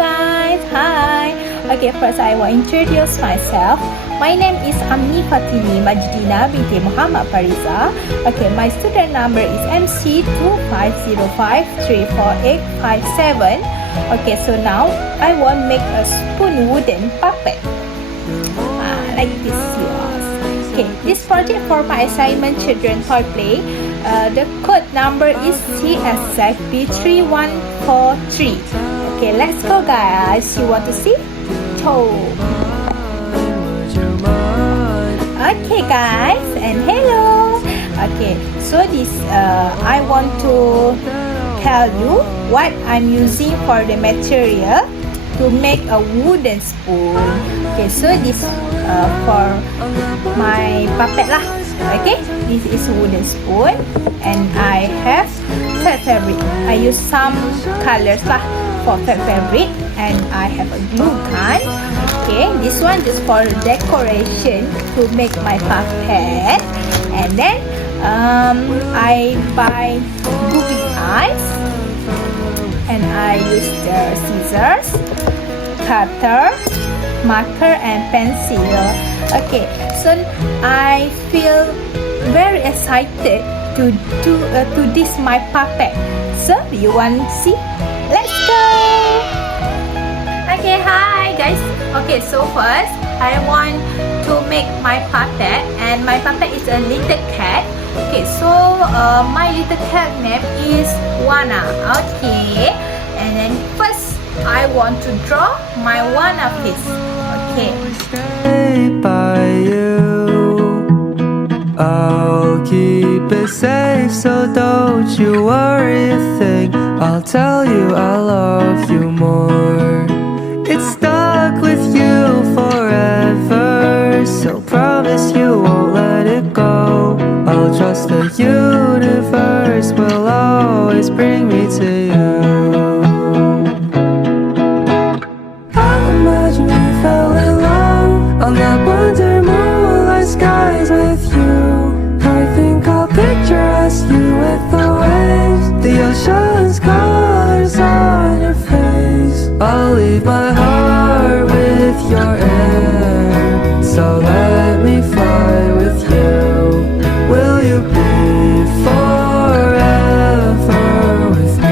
guys, hi. Okay, first I will introduce myself. My name is Amni Fatini Majdina binti Muhammad Fariza. Okay, my student number is MC25053485 Okay, so now I will make a spoon wooden puppet. Like this, yours. Okay, this project for my assignment children toy play. The code number is CSFB3143. Okay, let's go guys. You want to see? Okay guys, and hello. Okay, so this I want to tell you what I'm using for the material to make a wooden spoon. Okay, so this for my puppet lah. Okay, this is wooden spoon, and I have felt fabric. I use some colors lah for felt fabric, and I have a glue gun. Okay, this one just for decoration to make my puppet, and then I buy googly eyes, and I use the scissors, cutter, marker, and pencil. Okay, so I feel very excited to do this my puppet. So you want to see? Let's go. Okay, hi guys. Okay, so first I want to make my puppet, and my puppet is a little cat. Okay, so my little cat name is Wana. Okay, and then first I want to draw my Wana face. Okay. By you, I'll keep it safe, so don't you worry a thing. I'll tell you I love you more. It's stuck with you forever, so promise you won't let it go. I'll trust the universe will always bring me to you. I'll imagine we fell in love on that wonder moonlight skies with you. I think I'll picture us, you with the waves, the ocean's colors on your face. I'll leave my heart with your air, so let me fly with you. Will you be forever with me?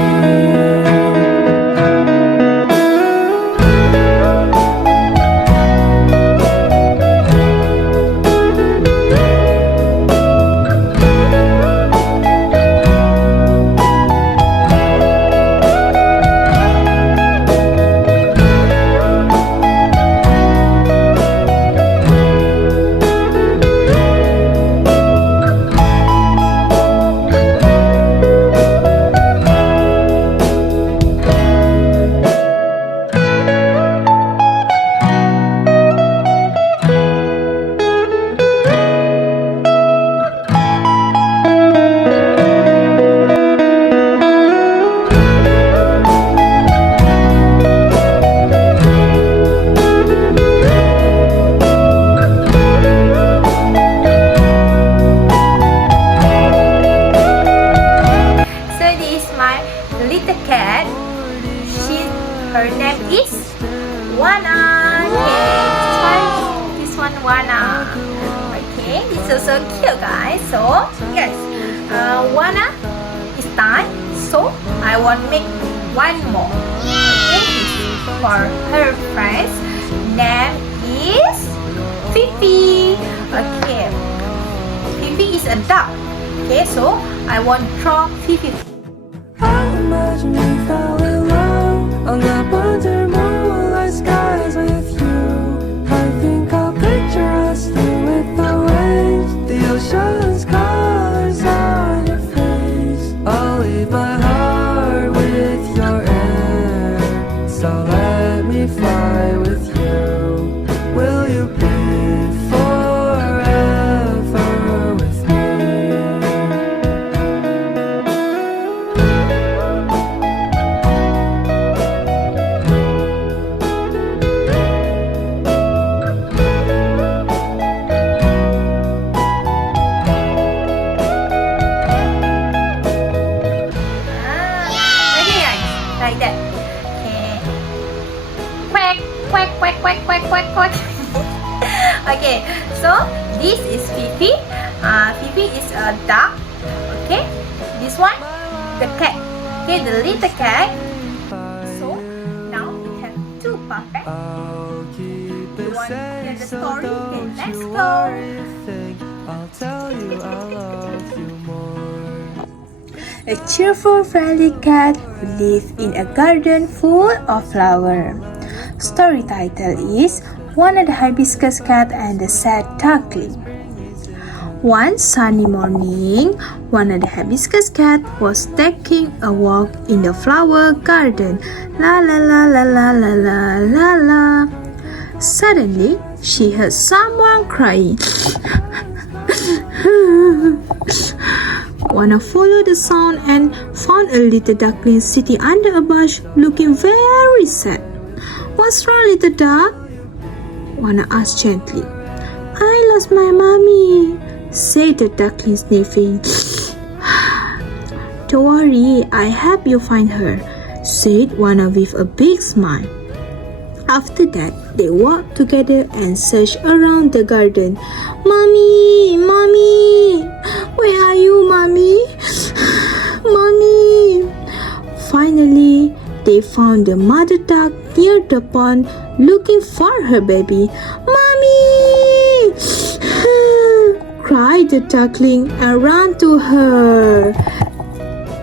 Little cat. Her name is Wana. Okay, this one Wana. Okay, this is so cute, guys. So yes, Wana is done. So I want to make one more. Okay, this is for her friends. Name is Fifi. Okay, Fifi is a dog. Okay, so I want to draw Fifi. I'll imagine we fell in love on that wonder moonlight skies with you. I think I'll picture us, you with the waves, the ocean's colors on your face. I'll leave my heart with your air, so let me fly with you. Will you be forever with me? Like that. Okay. quack, quack, quack, quack, quack, quack. Okay, so this is Fifi. Fifi is a duck. Okay, this one, the cat. Okay, the little cat. So now we have two puppets. You want to hear the story? Okay, let's go. I'll tell you I love you more. A cheerful, friendly cat who lives in a garden full of flowers. Story title is One of the Hibiscus Cat and the Sad Duckling. One sunny morning, one of the hibiscus cat was taking a walk in the flower garden. La la la la la la la la la. Suddenly, she heard someone crying. Wanna follow the sound and found a little duckling sitting under a bush looking very sad. What's wrong, little duck? Wanna asked gently. I lost my mommy, said the duckling sniffing. Don't worry, I help you find her, said Wanna with a big smile. After that, they walked together and searched around the garden. Mommy, mommy, where are you, mommy? Mommy. Finally, they found the mother duck near the pond looking for her baby. Mommy! cried the duckling and ran to her.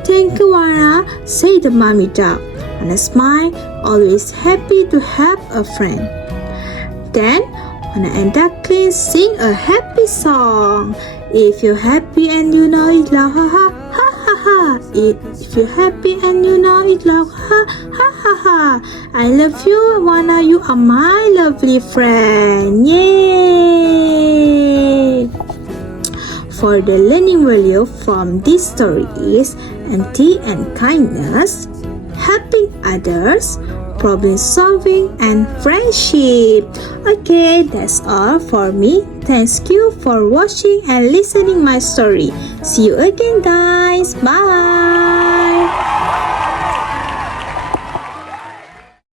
Thank you, Wanna, said the mommy duck, and a smile, always happy to help a friend. Then, Wanna and duckling sing a happy song. If you're happy and you know it, laugh, ha ha ha ha ha. If you're happy and you know it, laugh, ha ha ha ha. I love you, Wanna. You are my lovely friend. Yay! For the learning value from this story is empathy and kindness, helping others, problem solving, and friendship. Okay, that's all for me. Thank you for watching and listening my story. See you again, guys. Bye.